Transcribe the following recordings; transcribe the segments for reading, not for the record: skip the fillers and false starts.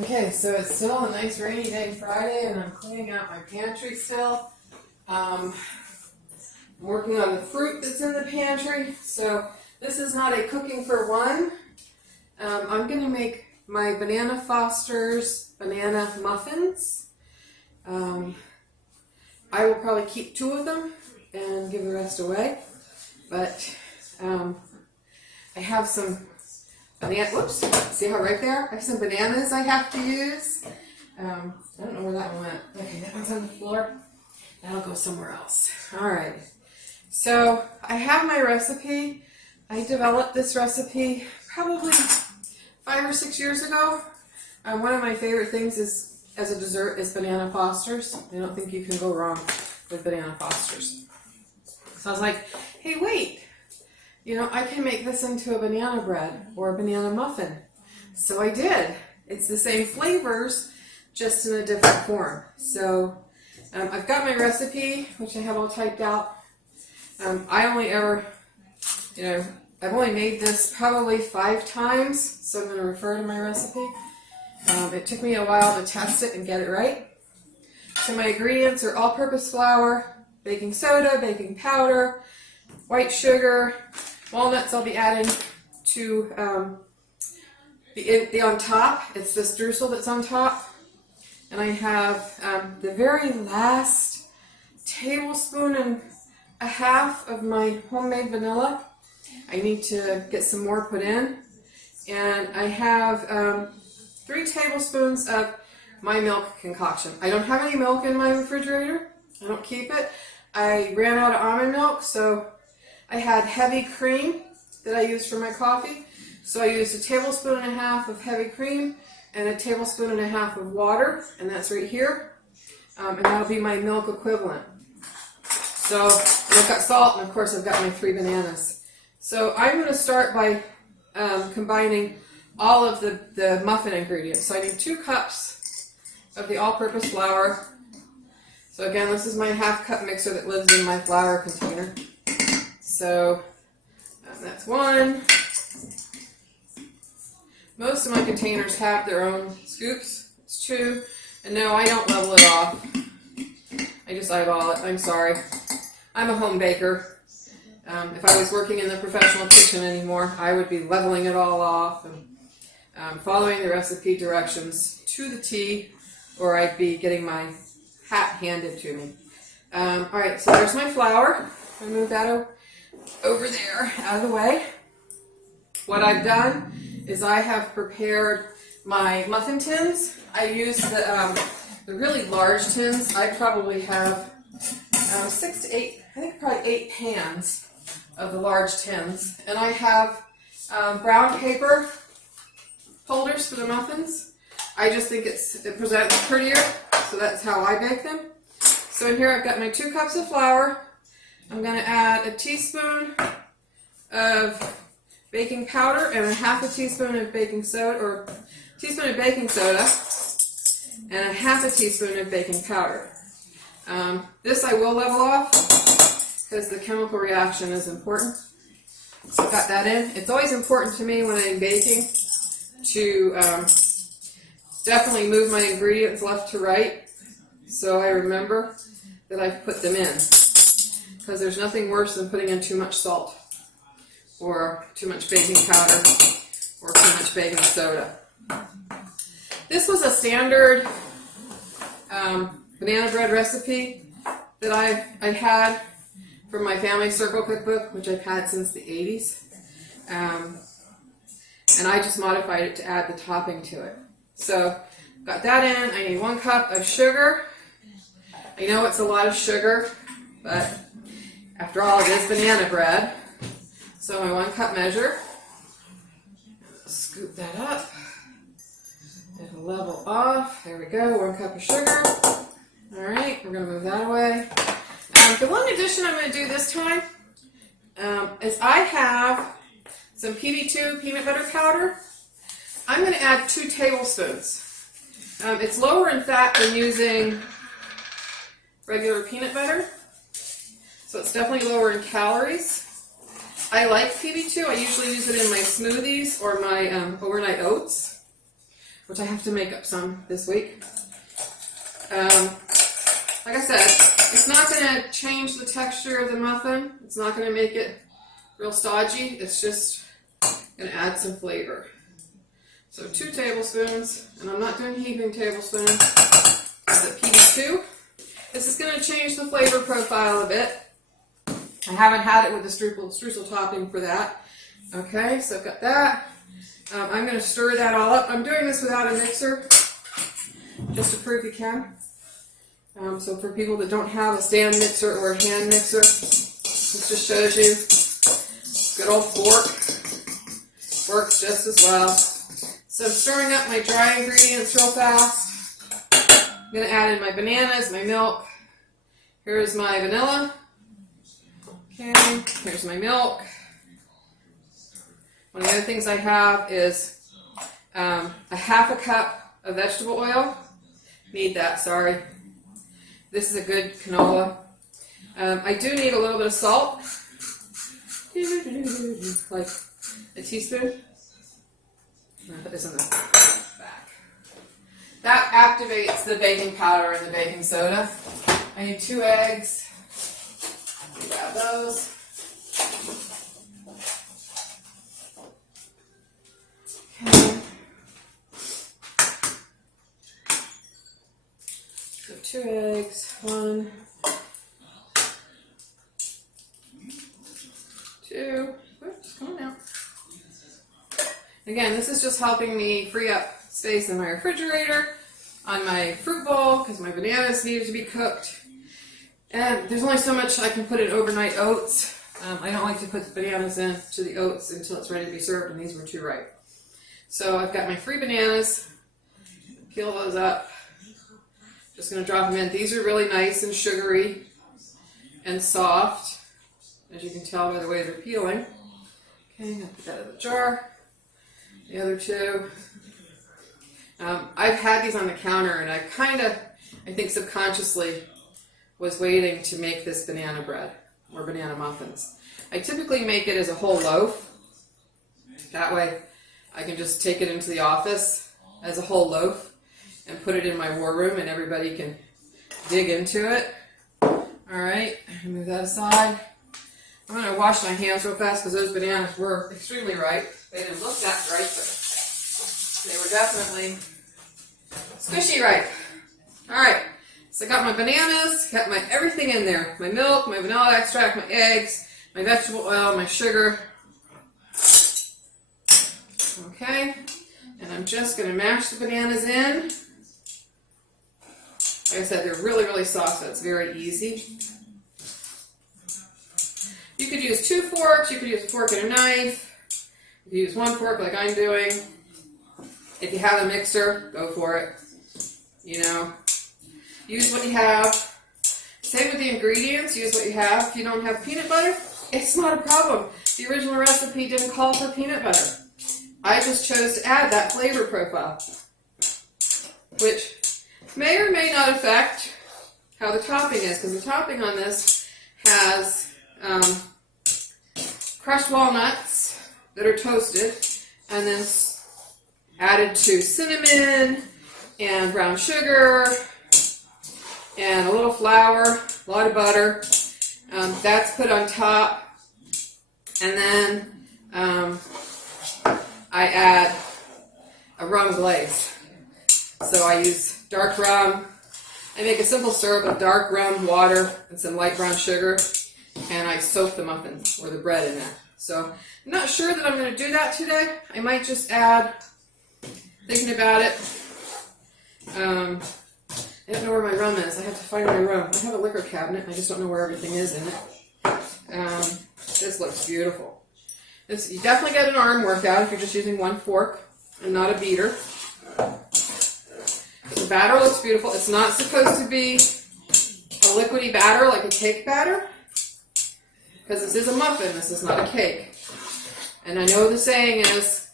Okay, so it's still a nice rainy day Friday, and I'm cleaning out my pantry still. I'm working on the fruit that's in the pantry. So this is not a cooking for one. I'm going to make my Banana Foster's banana muffins. I will probably keep 2 of them and give the rest away. But I have some banana, whoops, see how right there? I have some bananas I have to use. I don't know where that one went. Okay, that one's on the floor. That'll go somewhere else. All right. So I have my recipe. I developed this recipe probably 5 or 6 years ago. One of my favorite things is, as a dessert, is Banana Fosters. I don't think you can go wrong with Banana Fosters. So I was like, hey, wait. You know, I can make this into a banana bread or a banana muffin. So I did. It's the same flavors, just in a different form. So I've got my recipe, which I have all typed out. I only ever, I've only made this probably 5 times, so I'm going to refer to my recipe. It took me a while to test it and get it right. So my ingredients are all-purpose flour, baking soda, baking powder, white sugar, walnuts I'll be adding to the on top. It's the streusel that's on top. And I have the very last tablespoon and a half of my homemade vanilla. I need to get some more put in. And I have 3 tablespoons of my milk concoction. I don't have any milk in my refrigerator. I don't keep it. I ran out of almond milk, so I had heavy cream that I used for my coffee. So I used 1.5 tablespoons of heavy cream and 1.5 tablespoons of water, and that's right here. And that'll be my milk equivalent. So I've got salt, and of course I've got my 3 bananas. So I'm going to start by combining all of the muffin ingredients. So I need 2 cups of the all-purpose flour. So again, this is my 1/2 cup mixer that lives in my flour container. So that's 1. Most of my containers have their own scoops. It's 2. And no, I don't level it off. I just eyeball it. I'm sorry. I'm a home baker. If I was working in the professional kitchen anymore, I would be leveling it all off and following the recipe directions to the T, or I'd be getting my hat handed to me. All right, so there's my flour. I move that over there, out of the way. What I've done is I have prepared my muffin tins. I use the really large tins. I probably have 6 to 8, I think probably 8 pans of the large tins. And I have brown paper holders for the muffins. I just think it presents prettier, so that's how I bake them. So in here I've got my 2 cups of flour. I'm going to add 1 teaspoon of baking powder and 1/2 teaspoon of baking soda, or 1 teaspoon of baking soda and 1/2 teaspoon of baking powder. This I will level off because the chemical reaction is important. So I've got that in. It's always important to me when I'm baking to definitely move my ingredients left to right so I remember that I've put them in. Because there's nothing worse than putting in too much salt or too much baking powder or too much baking soda. This was a standard banana bread recipe that I had from my Family Circle cookbook, which I've had since the 80s. And I just modified it to add the topping to it. So got that in. I need 1 cup of sugar. I know it's a lot of sugar, but after all, it is banana bread. So my 1 cup measure. Scoop that up. It'll level off. There we go, 1 cup of sugar. All right, we're going to move that away. The one addition I'm going to do this time is I have some PB2 peanut butter powder. I'm going to add 2 tablespoons. It's lower in fat than using regular peanut butter, so it's definitely lower in calories. I like PB2. I usually use it in my smoothies or my overnight oats. which I have to make up some this week. Like I said, it's not going to change the texture of the muffin. It's not going to make it real stodgy. It's just going to add some flavor. So 2 tablespoons, and I'm not doing heaping tablespoons. It's at EP2. This is going to change the flavor profile a bit. I haven't had it with the streusel topping for that. Okay, so I've got that. I'm going to stir that all up. I'm doing this without a mixer, just to prove you can. So for people that don't have a stand mixer or a hand mixer, this just shows you good old fork works just as well. So I'm stirring up my dry ingredients real fast. I'm going to add in my bananas, my milk. Here's my vanilla. Okay, here's my milk. One of the other things I have is a half a cup of vegetable oil. Need that, sorry. This is a good canola. I do need a little bit of salt. Like a teaspoon. I'm going to put this in the back. That activates the baking powder and the baking soda. I need 2 eggs. Grab those. Okay. So 2 eggs. 1, 2. Oops, come on out. Again, this is just helping me free up space in my refrigerator, on my fruit bowl, because my bananas needed to be cooked. And there's only so much I can put in overnight oats. I don't like to put the bananas into the oats until it's ready to be served, and these were too ripe. So I've got my 3 bananas. Peel those up. Just going to drop them in. These are really nice and sugary and soft, as you can tell by the way they're peeling. Okay, I'm going to put that in the jar. The other 2. I've had these on the counter, and I think subconsciously was waiting to make this banana bread or banana muffins. I typically make it as a whole loaf. That way I can just take it into the office as a whole loaf and put it in my war room, and everybody can dig into it. Alright, move that aside. I'm going to wash my hands real fast because those bananas were extremely ripe. They didn't look that ripe, but they were definitely squishy ripe. Alright, so I got my bananas, got my everything in there. My milk, my vanilla extract, my eggs, my vegetable oil, my sugar. Okay, and I'm just going to mash the bananas in. Like I said, they're really, really soft, so it's very easy. You could use 2 forks, you could use a fork and a knife. You could use 1 fork like I'm doing. If you have a mixer, go for it. You know, use what you have. Same with the ingredients, use what you have. If you don't have peanut butter, it's not a problem. The original recipe didn't call for peanut butter. I just chose to add that flavor profile, which may or may not affect how the topping is, because the topping on this has crushed walnuts that are toasted and then added to cinnamon and brown sugar and a little flour, a lot of butter. That's put on top, and then I add a rum glaze. So I use dark rum. I make a simple syrup of dark rum, water, and some light brown sugar, and I soak the muffins or the bread in that. So I'm not sure that I'm going to do that today. I might just add, thinking about it, I don't know where my rum is. I have to find my rum. I have a liquor cabinet, and I just don't know where everything is in it. This looks beautiful. You definitely get an arm workout if you're just using 1 fork and not a beater. The batter looks beautiful. It's not supposed to be a liquidy batter like a cake batter, because this is a muffin. This is not a cake. And I know the saying is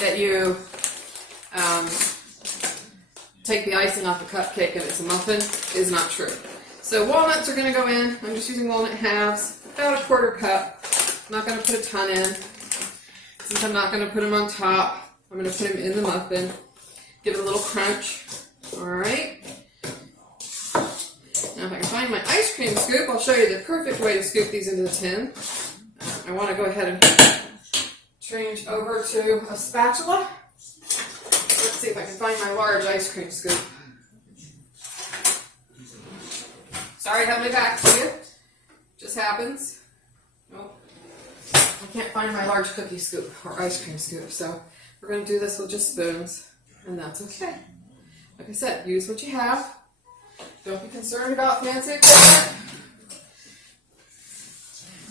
that you take the icing off a cupcake and it's a muffin. Is not true. So walnuts are going to go in. I'm just using walnut halves, about a 1/4 cup. I'm not going to put a ton in, since I'm not going to put them on top. I'm going to put them in the muffin, give it a little crunch. All right. Now if I can find my ice cream scoop, I'll show you the perfect way to scoop these into the tin. I want to go ahead and change over to a spatula. Let's see if I can find my large ice cream scoop. Sorry to have my back to you. Just happens. Nope. I can't find my large cookie scoop or ice cream scoop, so we're going to do this with just spoons, and that's okay. Like I said, use what you have. Don't be concerned about fancy equipment.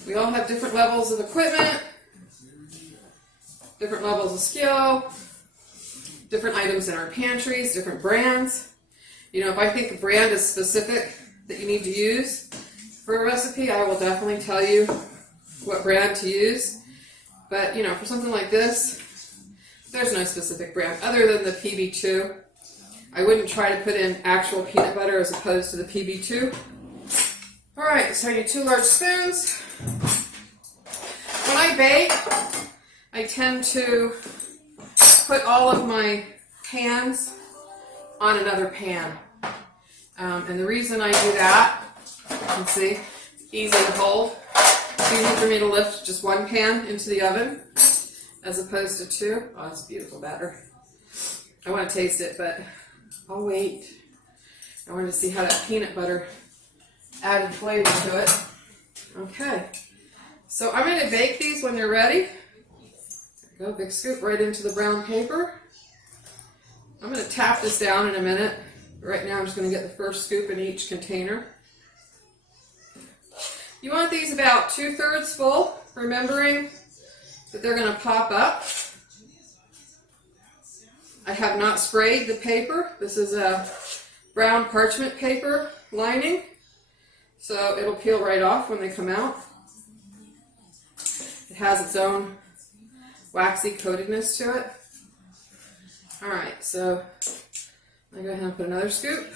We all have different levels of equipment, different levels of skill, different items in our pantries, different brands. You know, if I think a brand is specific that you need to use for a recipe, I will definitely tell you what brand to use. But, you know, for something like this, there's no specific brand other than the PB2. I wouldn't try to put in actual peanut butter as opposed to the PB2. All right, so I need 2 large spoons. When I bake, I tend to put all of my pans on another pan. And the reason I do that, you can see, it's easy to hold. It's easy for me to lift just one pan into the oven as opposed to 2. Oh, it's beautiful batter. I want to taste it, but I'll wait. I wanted to see how that peanut butter added flavor to it. Okay, so I'm going to bake these when they're ready. There we go, big scoop right into the brown paper. I'm going to tap this down in a minute. Right now I'm just going to get the first scoop in each container. You want these about 2/3 full, remembering that they're going to pop up. I have not sprayed the paper. This is a brown parchment paper lining, so it'll peel right off when they come out. It has its own waxy coatedness to it. Alright, so I go ahead and put another scoop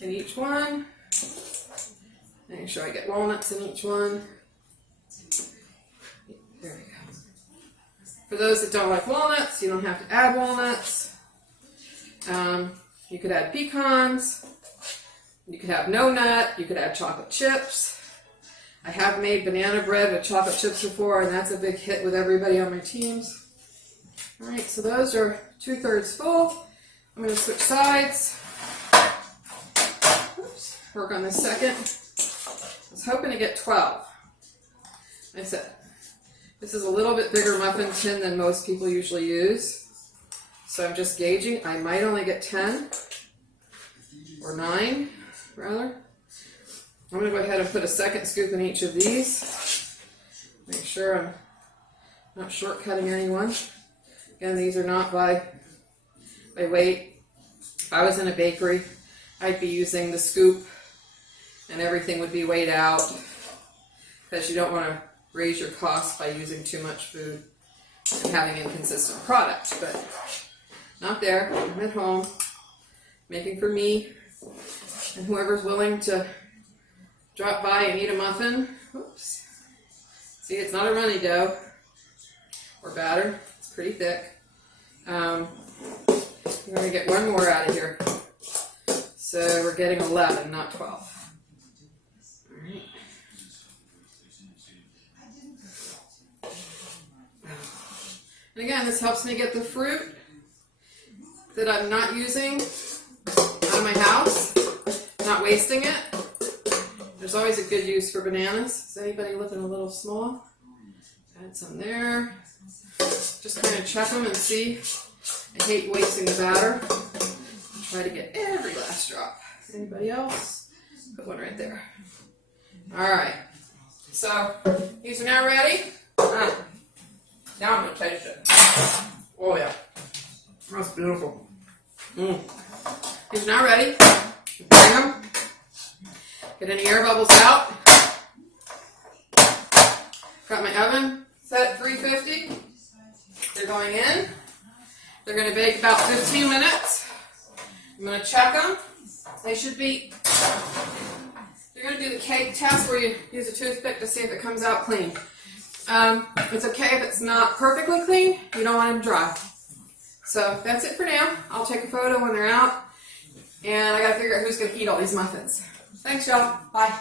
in each one. Make sure I get walnuts in each one. There we go. For those that don't like walnuts, you don't have to add walnuts. You could add pecans. You could have no nut. You could add chocolate chips. I have made banana bread with chocolate chips before, and that's a big hit with everybody on my teams. Alright, so those are 2/3 full. I'm going to switch sides. Oops, work on this second. I was hoping to get 12. Like I said, this is a little bit bigger muffin tin than most people usually use. So I'm just gauging. I might only get 10 or 9, rather. I'm going to go ahead and put a second scoop in each of these. Make sure I'm not shortcutting anyone. Again, these are not by weight. If I was in a bakery, I'd be using the scoop and everything would be weighed out, because you don't want to raise your costs by using too much food and having inconsistent products. But not there. I'm at home making for me and whoever's willing to drop by and eat a muffin. Oops. See, it's not a runny dough or batter. It's pretty thick. I'm going to get one more out of here. So we're getting 11, not 12. All right. And again, this helps me get the fruit that I'm not using out of my house, not wasting it. There's always a good use for bananas. Is anybody looking a little small? Add some there. Just kind of check them and see. I hate wasting the batter. Try to get every last drop. Anybody else? Put one right there. Alright. So, these are now ready. Now I'm going to taste it. Oh yeah. That's beautiful. These are now ready. Bring them. Get any air bubbles out. Got my oven set at 350. They're going in. They're going to bake about 15 minutes. I'm going to check them. They should be, you're going to do the cake test where you use a toothpick to see if it comes out clean. It's okay if it's not perfectly clean. You don't want them dry. So that's it for now. I'll take a photo when they're out. And I gotta figure out who's gonna eat all these muffins. Thanks, y'all. Bye.